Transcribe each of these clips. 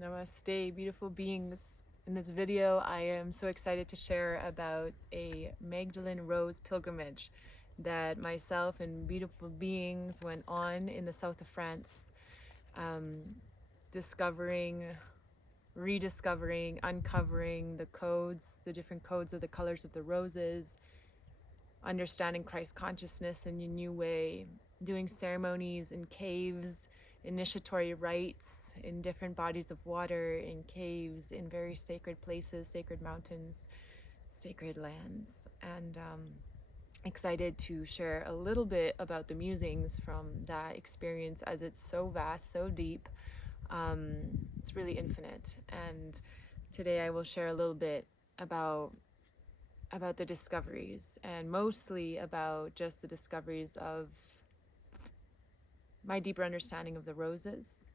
Namaste, beautiful beings. In this video, I am so excited to share about a Magdalene Rose Pilgrimage that myself and beautiful beings went on in the south of France, discovering, rediscovering, uncovering the codes, the different codes of the colors of the roses, understanding Christ consciousness in a new way, doing ceremonies in caves, initiatory rites in different bodies of water, in caves, in very sacred places, sacred mountains, sacred lands. And excited to share a little bit about the musings from that experience, as it's so vast, so deep. It's really infinite. And today I will share a little bit about the discoveries, and mostly about just the discoveries of my deeper understanding of the roses,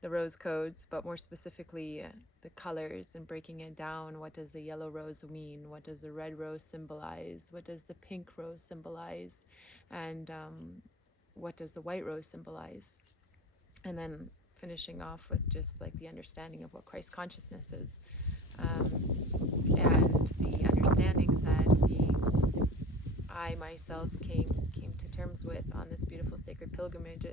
the rose codes, but more specifically the colors, and breaking it down. What does the yellow rose mean? What does the red rose symbolize? What does the pink rose symbolize? And what does the white rose symbolize? And then finishing off with just like the understanding of what Christ consciousness is, and the understandings that I myself came to terms with on this beautiful sacred pilgrimage.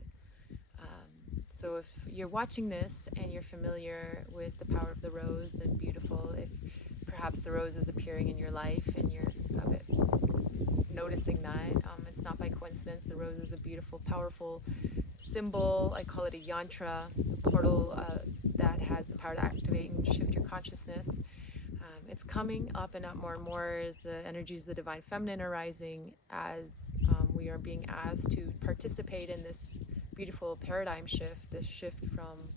So if you're watching this and you're familiar with the power of the rose, and beautiful, if perhaps the rose is appearing in your life and you're noticing that, it's not by coincidence. The rose is a beautiful, powerful symbol. I call it a yantra, a portal that has the power to activate and shift your consciousness. It's coming up and up more and more as the energies of the divine feminine are rising, as we are being asked to participate in this beautiful paradigm shift, this shift from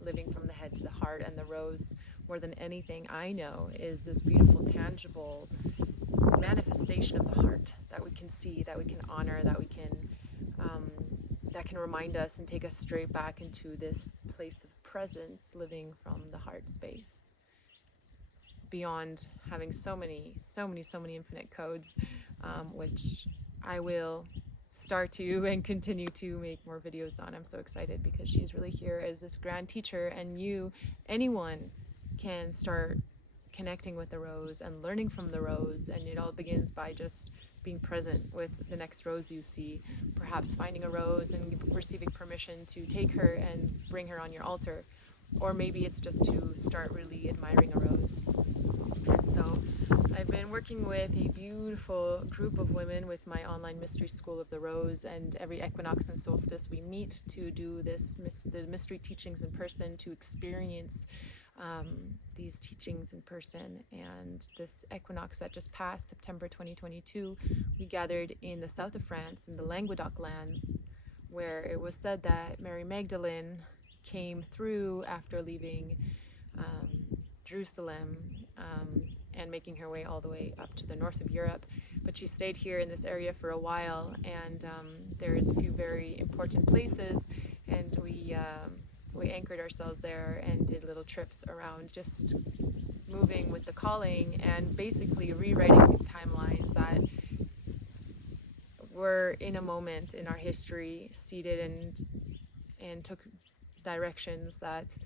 living from the head to the heart. And the rose, more than anything I know, is this beautiful, tangible manifestation of the heart that we can see, that we can honor, that we can that can remind us and take us straight back into this place of presence, living from the heart space, beyond having so many infinite codes, which I will start to and continue to make more videos on. I'm so excited because she's really here as this grand teacher, and anyone can start connecting with the rose and learning from the rose. And it all begins by just being present with the next rose you see, perhaps finding a rose and receiving permission to take her and bring her on your altar. Or maybe it's just to start really admiring a rose. And so I've been working with a beautiful group of women with my online mystery school of the rose, and every equinox and solstice we meet to do the mystery teachings in person, to experience these teachings in person. And this equinox that just passed, September 2022, we gathered in the south of France, in the Languedoc lands, where it was said that Mary Magdalene came through after leaving Jerusalem, and making her way all the way up to the north of Europe. But she stayed here in this area for a while, and there's a few very important places, and we anchored ourselves there and did little trips around, just moving with the calling and basically rewriting timelines that were in a moment in our history, seated and took directions that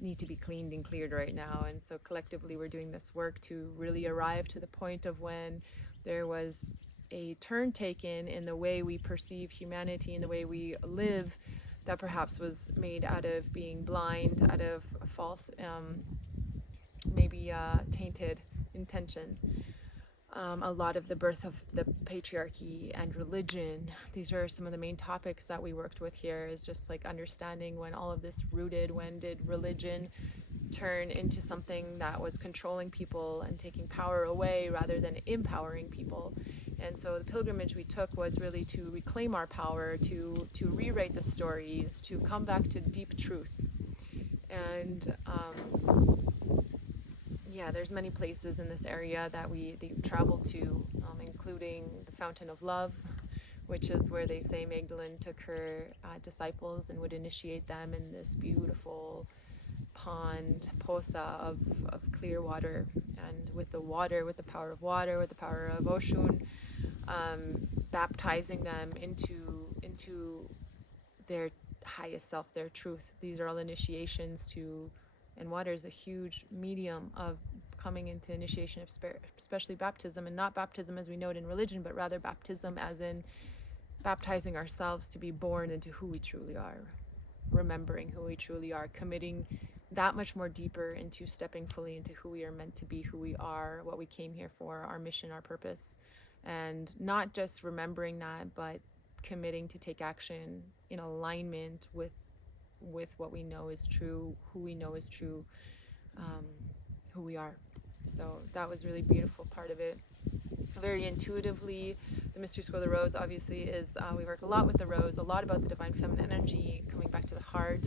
need to be cleaned and cleared right now. And so collectively we're doing this work to really arrive to the point of when there was a turn taken in the way we perceive humanity and the way we live, that perhaps was made out of being blind, out of a false, maybe tainted intention. A lot of the birth of the patriarchy and religion. These are some of the main topics that we worked with here, is just like understanding when all of this rooted, when did religion turn into something that was controlling people and taking power away rather than empowering people. And so the pilgrimage we took was really to reclaim our power, to rewrite the stories, to come back to deep truth. And there's many places in this area that they traveled to, including the Fountain of Love, which is where they say Magdalene took her disciples and would initiate them in this beautiful pond, posa of clear water. And with the water, with the power of water, with the power of Oshun, baptizing them into their highest self, their truth. These are all initiations to, and water is a huge medium of coming into initiation of spirit, especially baptism, and not baptism as we know it in religion, but rather baptism as in baptizing ourselves to be born into who we truly are, remembering who we truly are, committing that much more deeper into stepping fully into who we are meant to be, who we are, what we came here for, our mission, our purpose, and not just remembering that, but committing to take action in alignment with what we know is true, who we know is true, who we are. So that was really beautiful part of it. Very intuitively, the Mystery School of the Rose obviously is, we work a lot with the rose, a lot about the divine feminine energy, coming back to the heart,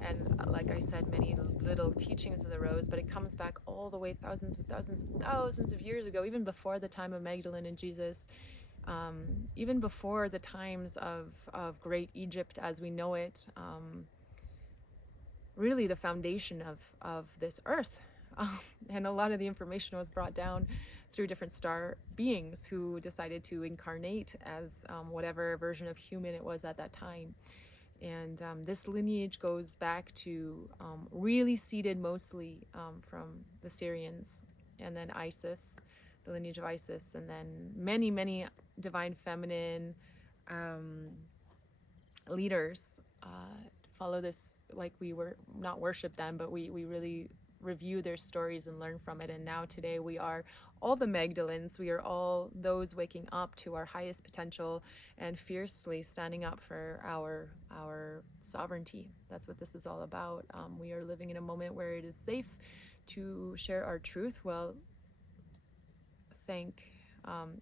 and like I said, many little teachings of the rose, but it comes back all the way thousands of years ago, even before the time of Magdalene and Jesus, even before the times of Great Egypt as we know it, really the foundation of this earth. And a lot of the information was brought down through different star beings who decided to incarnate as whatever version of human it was at that time. And this lineage goes back to really seeded mostly from the Syrians, and then Isis, the lineage of Isis, and then many divine feminine leaders follow this, like we were not worship them, but we really review their stories and learn from it. And now today we are all the Magdalenes. We are all those waking up to our highest potential and fiercely standing up for our sovereignty. That's what this is all about. We are living in a moment where it is safe to share our truth. Well,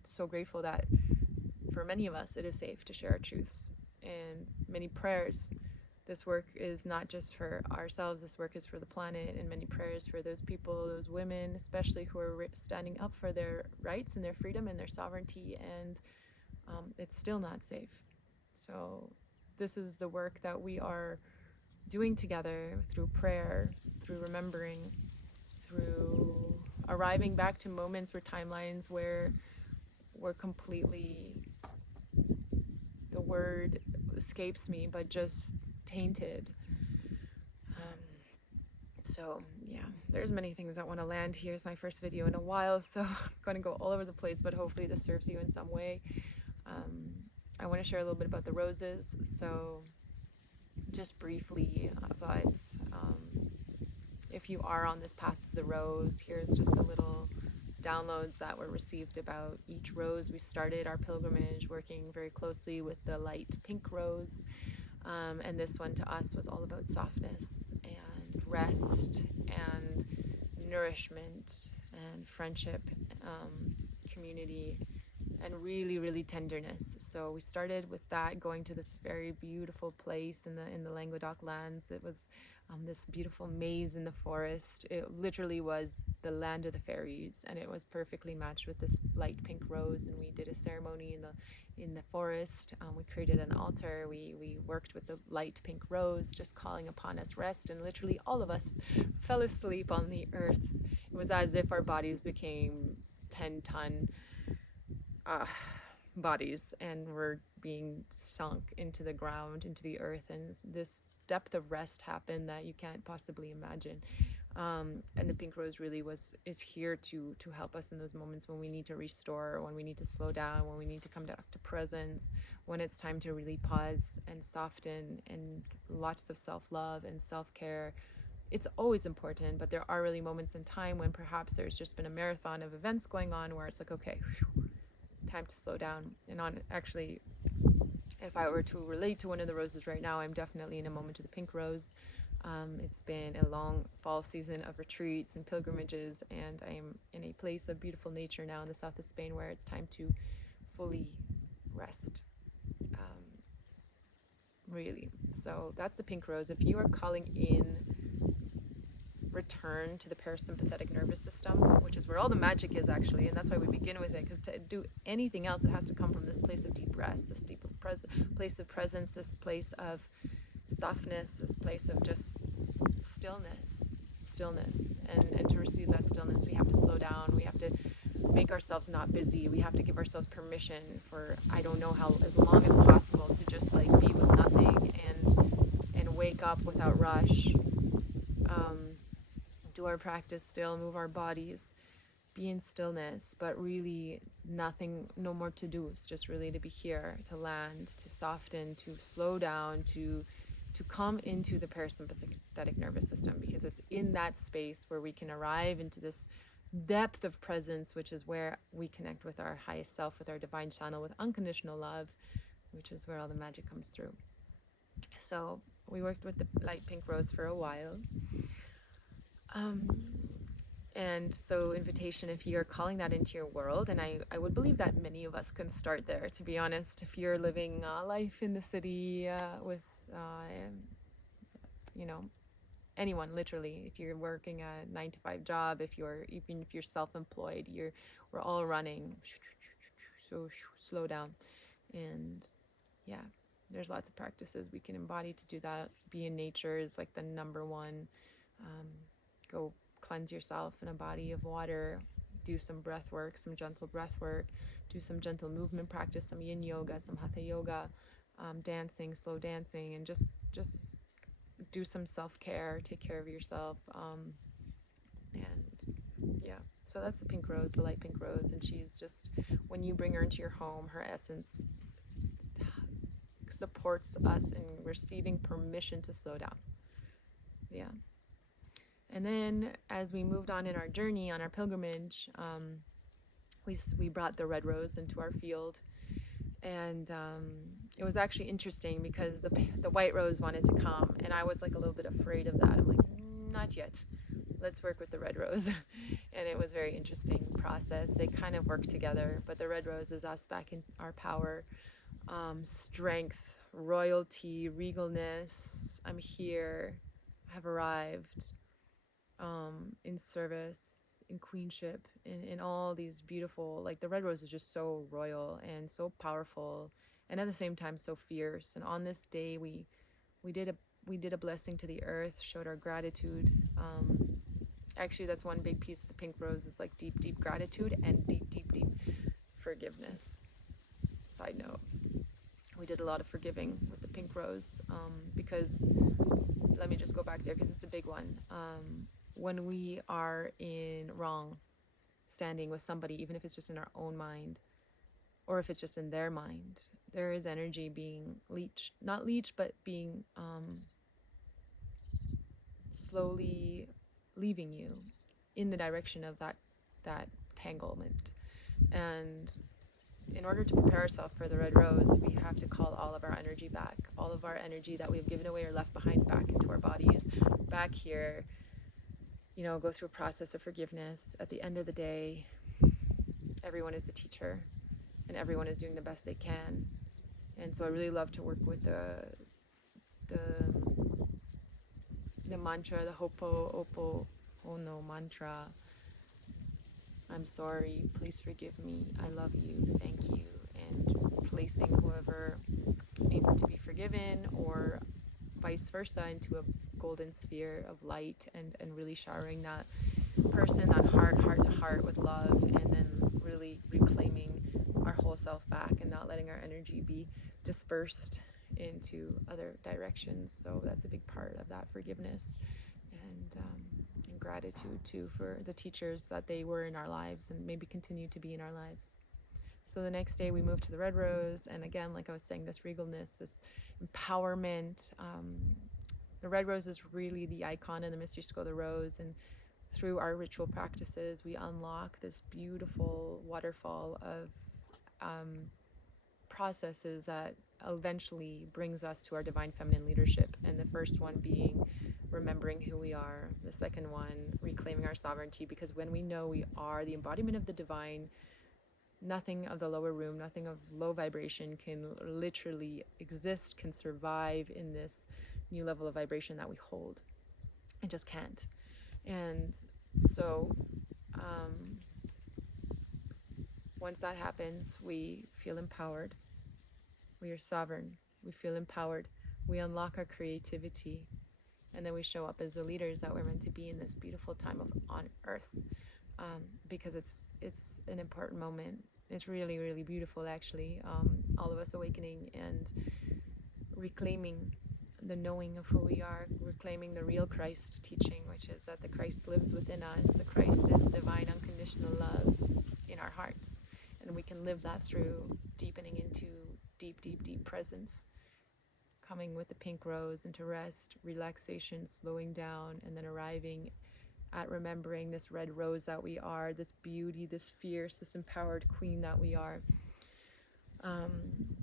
so grateful that for many of us it is safe to share our truth, and many prayers. This work is not just for ourselves, this work is for the planet, and many prayers for those people, those women especially, who are standing up for their rights and their freedom and their sovereignty, and it's still not safe. So this is the work that we are doing together through prayer, through remembering, through arriving back to moments where timelines where we're completely, the word escapes me, but just tainted. So yeah, there's many things I want to land here. It's my first video in a while, so I'm going to go all over the place, but hopefully this serves you in some way. I want to share a little bit about the roses. So just briefly, but if you are on this path of the rose, here's just a little downloads that were received about each rose. We started our pilgrimage working very closely with the light pink rose. And this one to us was all about softness and rest and nourishment and friendship, community, and really tenderness. So we started with that, going to this very beautiful place in the Languedoc lands. It was this beautiful maze in the forest. It literally was the land of the fairies, and it was perfectly matched with this light pink rose. And we did a ceremony in the forest. We created an altar. We worked with the light pink rose, just calling upon us rest, and literally all of us fell asleep on the earth. It was as if our bodies became 10-ton bodies and were being sunk into the ground, into the earth, and this depth of rest happened that you can't possibly imagine. And the pink rose really is here to help us in those moments when we need to restore, when we need to slow down, when we need to come back to presence, when it's time to really pause and soften, and lots of self-love and self-care. It's always important, but there are really moments in time when perhaps there's just been a marathon of events going on where it's like, okay, time to slow down. And actually, if I were to relate to one of the roses right now, I'm definitely in a moment of the pink rose. It's been a long fall season of retreats and pilgrimages, and I'm in a place of beautiful nature now in the south of Spain where it's time to fully rest. Really. So that's the pink rose. If you are calling in return to the parasympathetic nervous system, which is where all the magic is actually, and that's why we begin with it, because to do anything else, it has to come from this place of deep rest, this deep place of presence, this place of softness, this place of just stillness, and to receive that stillness, we have to slow down, we have to make ourselves not busy, we have to give ourselves permission for, I don't know how, as long as possible, to just like be with nothing and wake up without rush, do our practice still, move our bodies, be in stillness, but really nothing, no more to-dos, just really to be here, to land, to soften, to slow down, to come into the parasympathetic nervous system, because it's in that space where we can arrive into this depth of presence, which is where we connect with our highest self, with our divine channel, with unconditional love, which is where all the magic comes through. So we worked with the light pink rose for a while. And so invitation, if you're calling that into your world, and I would believe that many of us can start there, to be honest. If you're living life in the city with, you know, anyone, literally, if you're working a 9-to-5 job, even if you're self-employed, we're all running, so slow down. And yeah, there's lots of practices we can embody to do that. Be in nature is like the number one. Go cleanse yourself in a body of water, do some breath work, some gentle breath work, do some gentle movement practice, some yin yoga, some hatha yoga, dancing, slow dancing, and just do some self-care, take care of yourself. And yeah, so that's the pink rose, the light pink rose. And she's just, when you bring her into your home, her essence supports us in receiving permission to slow down. Yeah. And then as we moved on in our journey, on our pilgrimage, we brought the red rose into our field. And it was actually interesting because the white rose wanted to come, and I was like a little bit afraid of that. I'm like, not yet. Let's work with the red rose. And it was a very interesting process. They kind of work together, but the red rose is us back in our power, strength, royalty, regalness. I'm here, have arrived, in service, in queenship, in all these beautiful, like the red rose is just so royal and so powerful, and at the same time so fierce. And on this day we did a blessing to the earth, showed our gratitude. Actually, that's one big piece of the pink rose, is like deep gratitude and deep forgiveness. Side note, we did a lot of forgiving with the pink rose, because, let me just go back there because it's a big one. When we are in wrong standing with somebody, even if it's just in our own mind, or if it's just in their mind, there is energy being not leached, but being slowly leaving you in the direction of that tanglement. And in order to prepare ourselves for the red rose, we have to call all of our energy back, all of our energy that we've given away or left behind, back into our bodies, back here. Go through a process of forgiveness. At the end of the day, everyone is a teacher, and everyone is doing the best they can. And so I really love to work with the mantra, the Ho'oponopono mantra. I'm sorry, please forgive me, I love you, thank you. And placing whoever needs to be forgiven, or vice versa, into a golden sphere of light, and really showering that person, that heart to heart with love, and then really reclaiming our whole self back and not letting our energy be dispersed into other directions. So that's a big part of that forgiveness, and gratitude too for the teachers that they were in our lives and maybe continue to be in our lives. So the next day we moved to the red rose, and again, like I was saying, this regalness, this empowerment. The red rose is really the icon in the Mystery School of the Rose, and through our ritual practices we unlock this beautiful waterfall of processes that eventually brings us to our divine feminine leadership. And the first one being remembering who we are, the second one reclaiming our sovereignty, because when we know we are the embodiment of the divine, nothing of the lower room, nothing of low vibration can literally exist, can survive in this new level of vibration that we hold. It just can't. And so once that happens, we feel empowered. We are sovereign. We feel empowered. We unlock our creativity. And then we show up as the leaders that we're meant to be in this beautiful time on earth, because it's an important moment. It's really, really beautiful, actually. All of us awakening and reclaiming the knowing of who we are, reclaiming the real Christ teaching, which is that the Christ lives within us. The Christ is divine unconditional love in our hearts. And we can live that through deepening into deep, deep, deep presence, coming with the pink rose into rest, relaxation, slowing down, and then arriving at remembering this red rose that we are, this beauty, this fierce, this empowered queen that we are.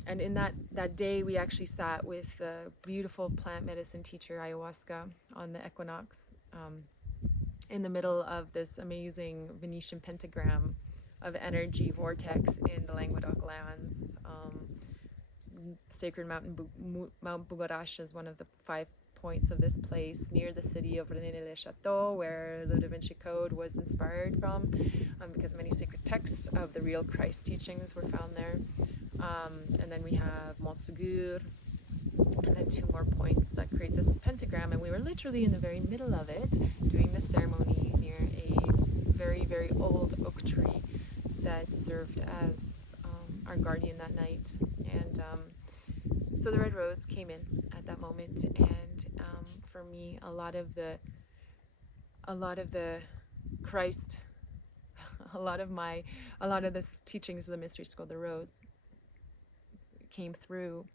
And in that day, we actually sat with the beautiful plant medicine teacher, ayahuasca, on the equinox, in the middle of this amazing Venetian pentagram of energy vortex in the Languedoc lands. Sacred Mount Bugarash is one of the 5 points of this place near the city of Rennes-le-Château, where the Da Vinci Code was inspired from, because many sacred texts of the real Christ teachings were found there. And then we have Montségur, and then 2 more points that create this pentagram. And we were literally in the very middle of it, doing this ceremony near a very, very old oak tree that served as our guardian that night. And so the red rose came in at that moment, and for me, a lot of the Christ, a lot of the teachings of the mystery school, the rose, came through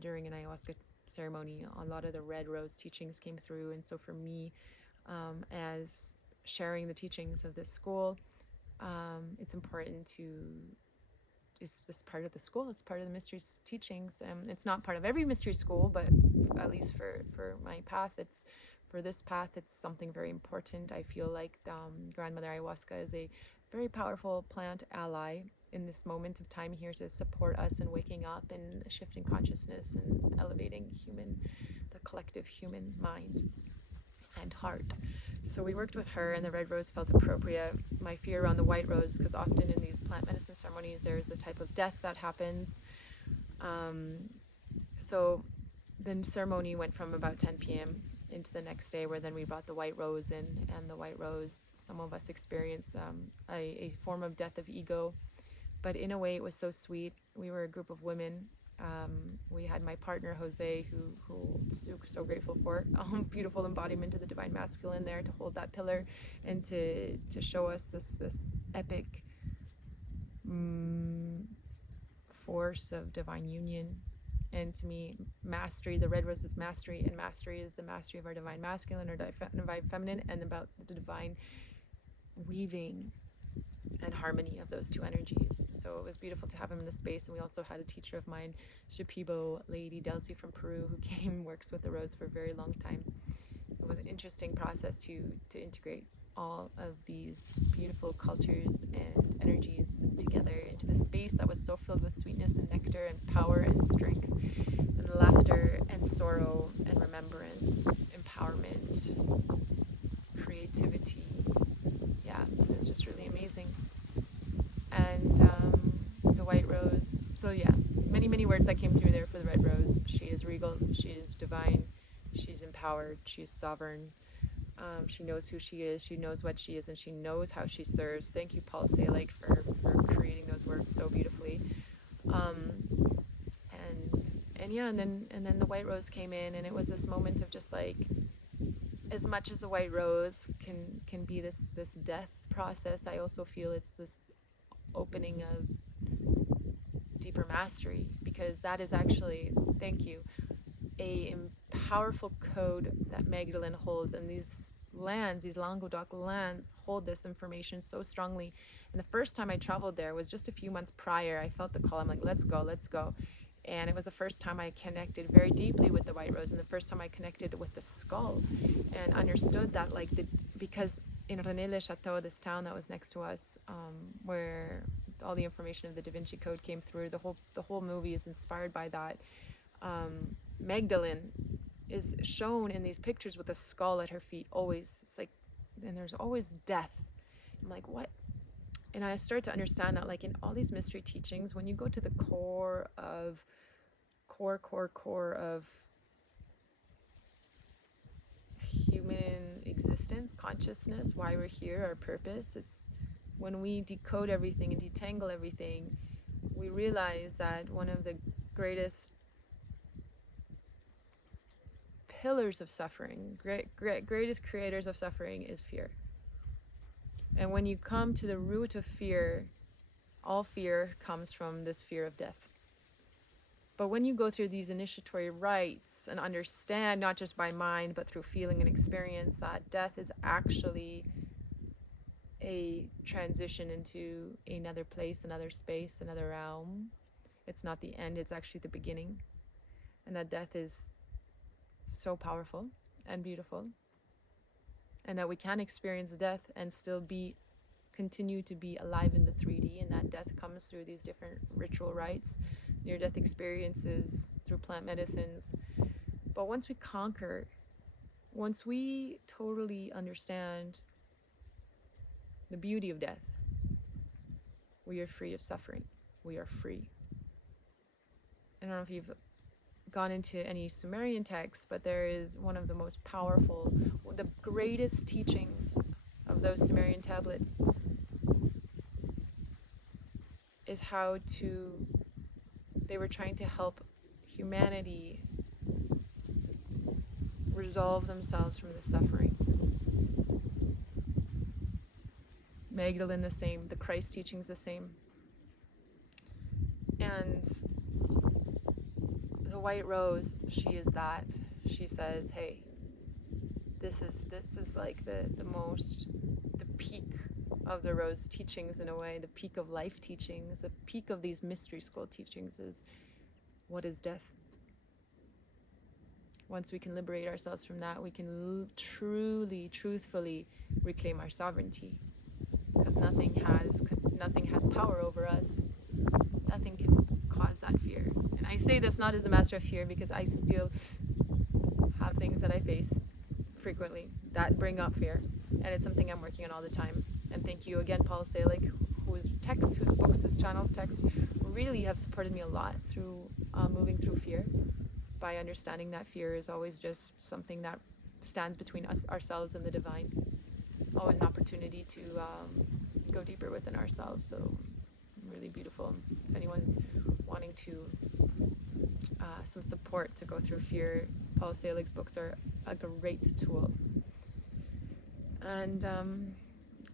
during an ayahuasca ceremony. A lot of the red rose teachings came through, and so for me, as sharing the teachings of this school, it's important to. Is this part of the school? It's part of the mystery teachings. It's not part of every mystery school, but at least for my path, for this path, it's something very important. I feel like Grandmother Ayahuasca is a very powerful plant ally in this moment of time here to support us in waking up and shifting consciousness and elevating the collective human mind and heart. So we worked with her, and the red rose felt appropriate. My fear around the white rose, because often in these plant medicine ceremonies there's a type of death that happens. So the ceremony went from about 10 p.m. into the next day, where then we brought the white rose in, and the white rose, some of us experienced a form of death of ego, but in a way it was so sweet. We were a group of women. We had my partner Jose, who so grateful for, beautiful embodiment of the divine masculine there to hold that pillar and to show us this epic force of divine union. And to me, mastery, the red rose is mastery, and mastery is the mastery of our divine masculine or divine feminine, and about the divine weaving and harmony of those 2 energies. So it was beautiful to have him in the space. And we also had a teacher of mine, Shipibo lady Delcy from Peru, who came and works with the rose for a very long time. It was an interesting process to integrate all of these beautiful cultures and energies together into the space that was so filled with sweetness and nectar and power and strength and laughter and sorrow and remembrance, empowerment, creativity. Yeah, it was just really amazing. And the white rose, so yeah, many words that came through there for the red rose. She is regal, she is divine, she's empowered, she's sovereign. She knows who she is, she knows what she is, and she knows how she serves. Thank you, Paul Selig, for creating those words so beautifully. And then the white rose came in, and it was this moment of just like, as much as the white rose can be this death process, I also feel it's this opening of deeper mastery, because that is actually, thank you, a powerful code that Magdalene holds, and these lands, these Languedoc lands, hold this information so strongly. And the first time I traveled there was just a few months prior. I felt the call. I'm like, let's go. And it was the first time I connected very deeply with the white rose, and the first time I connected with the skull and understood that, like, because in Rennes-le-Château, this town that was next to us, where all the information of the Da Vinci Code came through, the whole movie is inspired by that. Magdalene is shown in these pictures with a skull at her feet always. It's like, and there's always death. I'm like, what? And I started to understand that, like, in all these mystery teachings, when you go to the core of human existence, consciousness, why we're here, our purpose, it's when we decode everything and detangle everything, we realize that one of the greatest pillars of suffering, greatest creators of suffering is fear. And when you come to the root of fear, all fear comes from this fear of death. But when you go through these initiatory rites and understand, not just by mind, but through feeling and experience, that death is actually a transition into another place, another space, another realm. It's not the end, it's actually the beginning. And that death is so powerful and beautiful. And that we can experience death and still continue to be alive in the 3D, and that death comes through these different ritual rites, near-death experiences, through plant medicines. But once we totally understand the beauty of death, we are free of suffering. We are free. I don't know if you've gone into any Sumerian texts, but there is one of the most powerful, the greatest teachings of those Sumerian tablets is how they were trying to help humanity resolve themselves from the suffering. Magdalene the same, the Christ teachings the same. And the white rose, she is that. She says, hey, this is like the peak of the rose teachings in a way, the peak of life teachings, the peak of these mystery school teachings is, what is death? Once we can liberate ourselves from that, we can truly, truthfully reclaim our sovereignty, because nothing has power over us. Nothing can cause that fear. And I say this not as a master of fear, because I still have things that I face frequently that bring up fear, and it's something I'm working on all the time. And thank you again, Paul Selig, whose books, his channel's text really have supported me a lot through moving through fear, by understanding that fear is always just something that stands between ourselves and the divine. Always an opportunity to go deeper within ourselves. So really beautiful. If anyone's wanting to some support to go through fear, Paul Selig's books are a great tool. And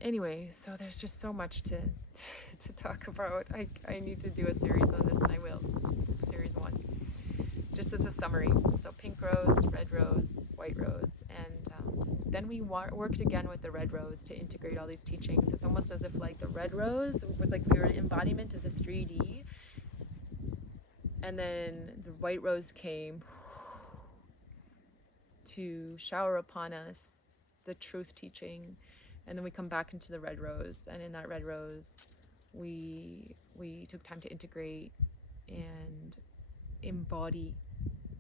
anyway, so there's just so much to talk about. I need to do a series on this, and I will. This is series 1. Just as a summary. So pink rose, red rose, white rose, and then we worked again with the red rose to integrate all these teachings. It's almost as if like the red rose was like we were an embodiment of the 3D, and then the white rose came to shower upon us the truth teaching, and then we come back into the red rose, and in that red rose we took time to integrate and embody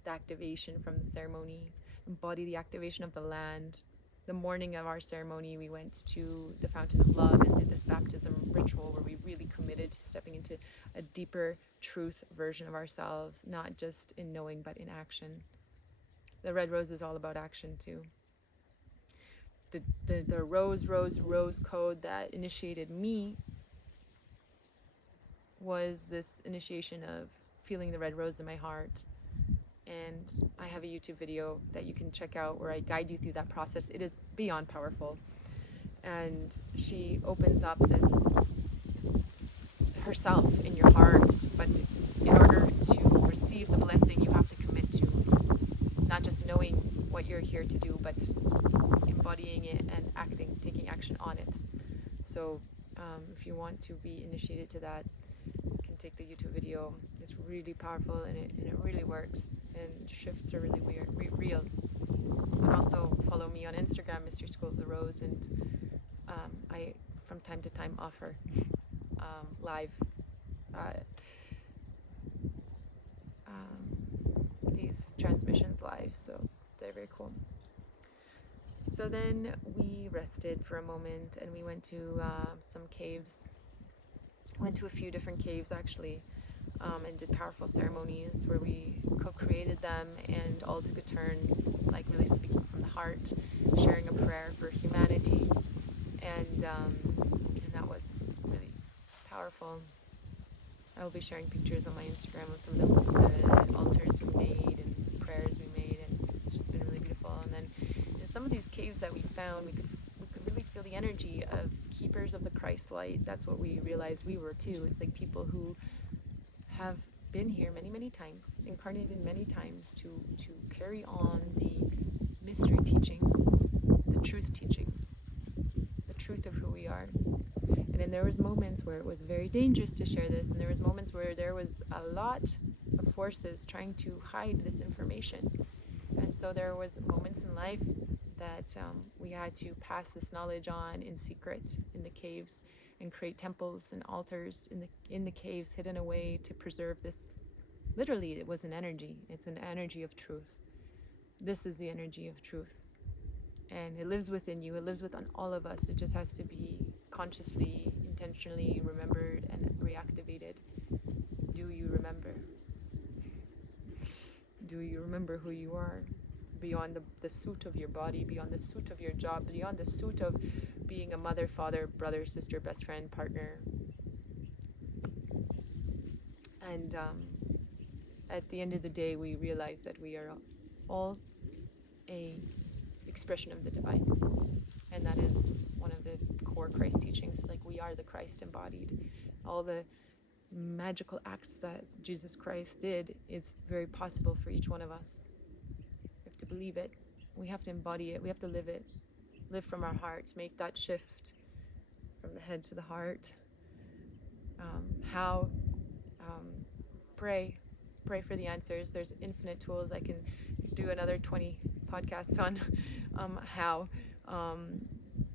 the activation from the ceremony, embody the activation of the land. The morning of our ceremony, we went to the Fountain of Love and did this baptism ritual where we really committed to stepping into a deeper truth version of ourselves, not just in knowing but in action. The red rose is all about action too. The rose code that initiated me was this initiation of feeling the red rose in my heart. And I have a YouTube video that you can check out where I guide you through that process. It is beyond powerful. And she opens up this herself in your heart, but in order to receive the blessing, you have to commit to not just knowing what you're here to do, but embodying it and taking action on it. So if you want to be initiated to that, you can take the YouTube video. It's really powerful, and it really works, and shifts are really real. And also follow me on Instagram, Mystery School of the Rose, and I from time to time offer live these transmissions live, so they're very cool. So then we rested for a moment, and we went to some caves. Went to a few different caves actually, and did powerful ceremonies where we co-created them and all took a turn, like really speaking from the heart, sharing a prayer for humanity, and that was really powerful. I will be sharing pictures on my Instagram of some of the altars we made and prayers we made, and it's just been really beautiful. some of these caves that we found, we could really feel the energy of keepers of the Christ light. That's what we realized we were too. It's like people who have been here many times, incarnated many times to carry on the mystery teachings, the truth teachings, the truth of who we are. And then there was moments where it was very dangerous to share this, and there was moments where there was a lot of forces trying to hide this information. And so there was moments in life that we had to pass this knowledge on in secret in the caves, and create temples and altars in the caves, hidden away to preserve this. Literally, it was an energy. It's an energy of truth. This is the energy of truth. And it lives within you. It lives within all of us. It just has to be consciously, intentionally remembered and reactivated. Do you remember? Do you remember who you are? Beyond the suit of your body, beyond the suit of your job, beyond the suit of being a mother, father, brother, sister, best friend, partner. And at the end of the day, we realize that we are all a expression of the divine. And that is one of the core Christ teachings. Like, we are the Christ embodied. All the magical acts that Jesus Christ did is very possible for each one of us. We have to believe it. We have to embody it. We have to live it. Live from our hearts. Make that shift from the head to the heart. Pray for the answers. There's infinite tools. I can do another 20 podcasts on how.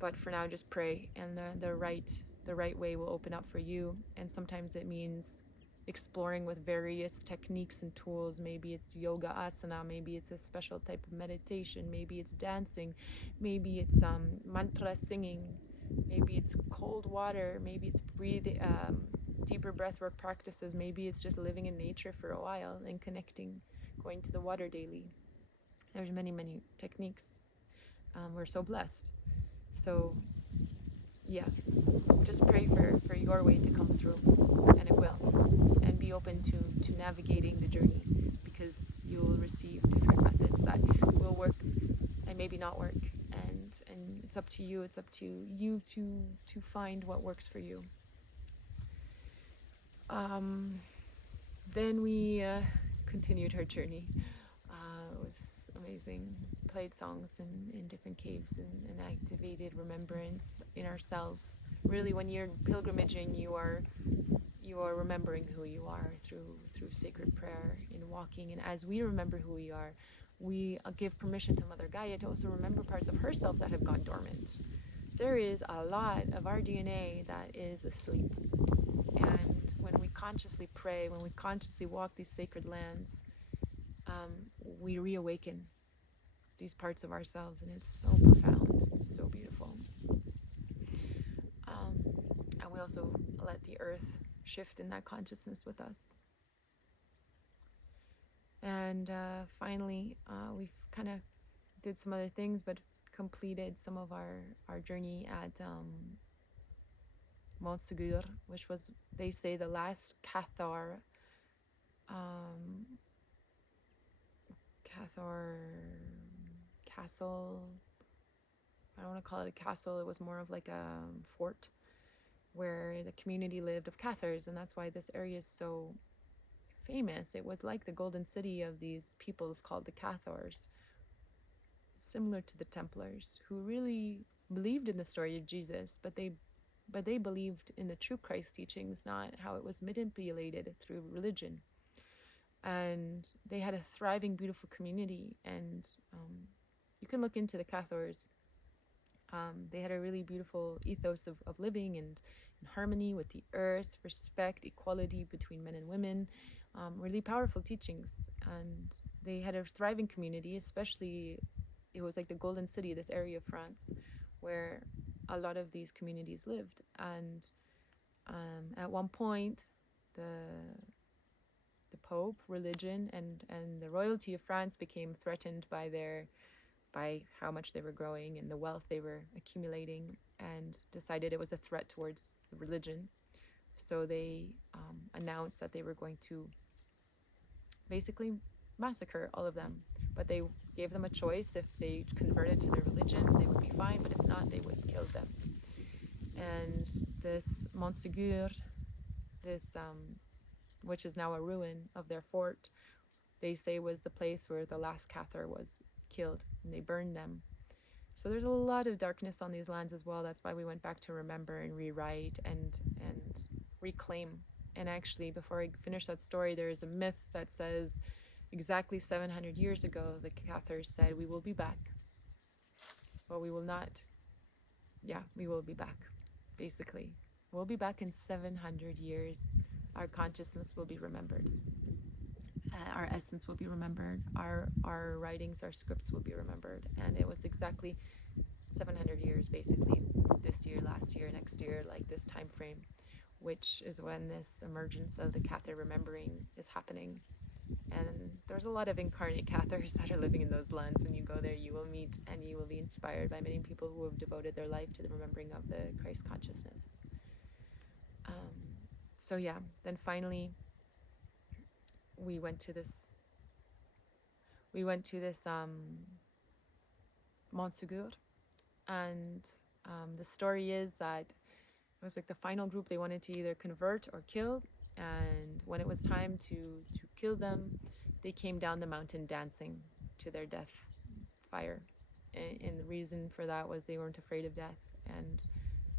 But for now, just pray, and the right way will open up for you. And sometimes it means exploring with various techniques and tools. Maybe it's yoga asana, maybe it's a special type of meditation, maybe it's dancing, maybe it's mantra singing, maybe it's cold water, maybe it's breathing, deeper breathwork practices, maybe it's just living in nature for a while and connecting, going to the water daily. There's many techniques. We're so blessed. So yeah, just pray for your way to come through, and it will. And be open to navigating the journey, because you will receive different methods that will work and maybe not work. And it's up to you. It's up to you to find what works for you. Then we continued our journey. It was amazing. Played songs in different caves and activated remembrance in ourselves. Really, when you're pilgrimaging, you are remembering who you are through sacred prayer, in walking. And as we remember who we are, we give permission to Mother Gaia to also remember parts of herself that have gone dormant. There is a lot of our DNA that is asleep. And when we consciously pray, when we consciously walk these sacred lands, we reawaken these parts of ourselves, and it's so profound, it's so beautiful. And we also let the earth shift in that consciousness with us. And finally, we've kind of did some other things, but completed some of our journey at Mont Segur, which was, they say, the last Cathar castle. I don't want to call it a castle. It was more of like a fort where the community lived of Cathars, and that's why this area is so famous. It was like the golden city of these peoples called the Cathars, similar to the Templars, who really believed in the story of Jesus, but they believed in the true Christ teachings, not how it was manipulated through religion. And they had a thriving, beautiful community. And you can look into the Cathars. They had a really beautiful ethos of living and harmony with the earth, respect, equality between men and women, really powerful teachings. And they had a thriving community, especially, it was like the golden city, this area of France, where a lot of these communities lived. And at one point, the Pope, religion, and the royalty of France became threatened by how much they were growing and the wealth they were accumulating, and decided it was a threat towards the religion. So they announced that they were going to basically massacre all of them, But they gave them a choice. If they converted to their religion, they would be fine, but if not, they would kill them. And this Montségur, this which is now a ruin of their fort, they say was the place where the last Cathar was killed, and they burned them. So there's a lot of darkness on these lands as well. That's why we went back to remember and rewrite and reclaim. And actually, before I finish that story, there is a myth that says exactly 700 years ago, the Cathars said, we will be back. Well, we will not. Yeah, we will be back, basically. We'll be back in 700 years. Our consciousness will be remembered. Our essence will be remembered. Our writings, our scripts will be remembered. And it was exactly 700 years, basically, this year, last year, next year, like this time frame, which is when this emergence of the Cathar remembering is happening. And there's a lot of incarnate Cathars that are living in those lands. When you go there, you will meet and you will be inspired by many people who have devoted their life to the remembering of the Christ consciousness. So yeah, then finally we went to this Montségur, and the story is that it was like the final group. They wanted to either convert or kill, and when it was time to kill them, they came down the mountain dancing to their death fire. And the reason for that was they weren't afraid of death. And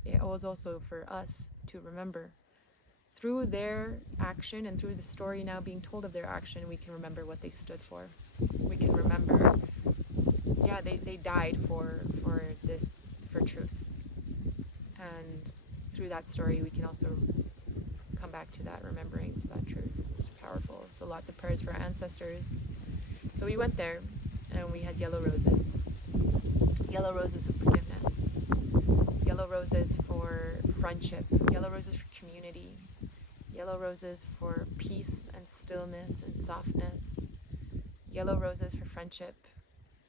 it was also for us to remember through their action and through the story now being told of their action, we can remember what they stood for. We can remember, yeah, they died for truth. And through that story, we can also come back to that, remembering to that truth. It's powerful. So lots of prayers for our ancestors. So we went there and we had yellow roses of forgiveness, yellow roses for friendship, yellow roses for community, yellow roses for peace and stillness and softness, yellow roses for friendship.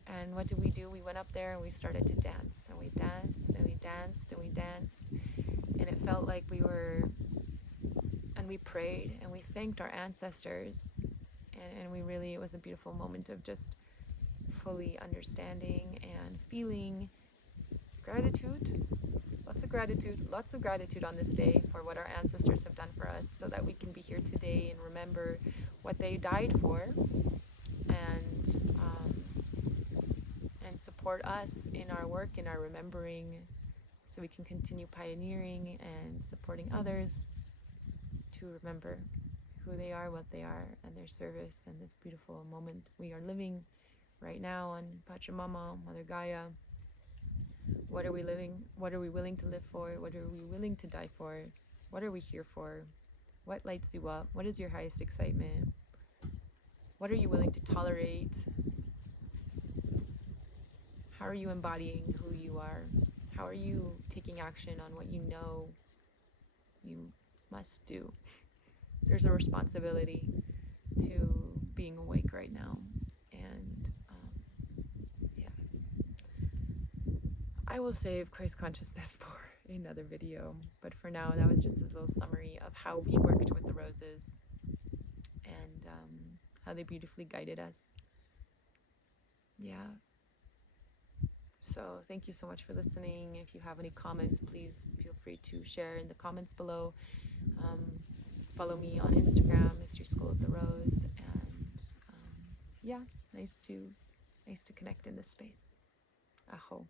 And what did we do? We went up there and we started to dance, and we danced and we danced and we danced, and it felt like we were, and we prayed and we thanked our ancestors, and we really, it was a beautiful moment of just fully understanding and feeling gratitude. Lots of gratitude on this day for what our ancestors have done for us, so that we can be here today and remember what they died for, and support us in our work, in our remembering, so we can continue pioneering and supporting others to remember who they are, what they are, and their service, and this beautiful moment we are living right now on Pachamama, Mother Gaia. What are we living? What are we willing to live for? What are we willing to die for? What are we here for? What lights you up? What is your highest excitement? What are you willing to tolerate? How are you embodying who you are? How are you taking action on what you know you must do? There's a responsibility to being awake right now. And yeah, I will save Christ consciousness for another video. But for now, that was just a little summary of how we worked with the roses and how they beautifully guided us. Yeah. So thank you so much for listening. If you have any comments, please feel free to share in the comments below. Follow me on Instagram, Mystery School of the Rose, and yeah, nice to connect in this space. Aho.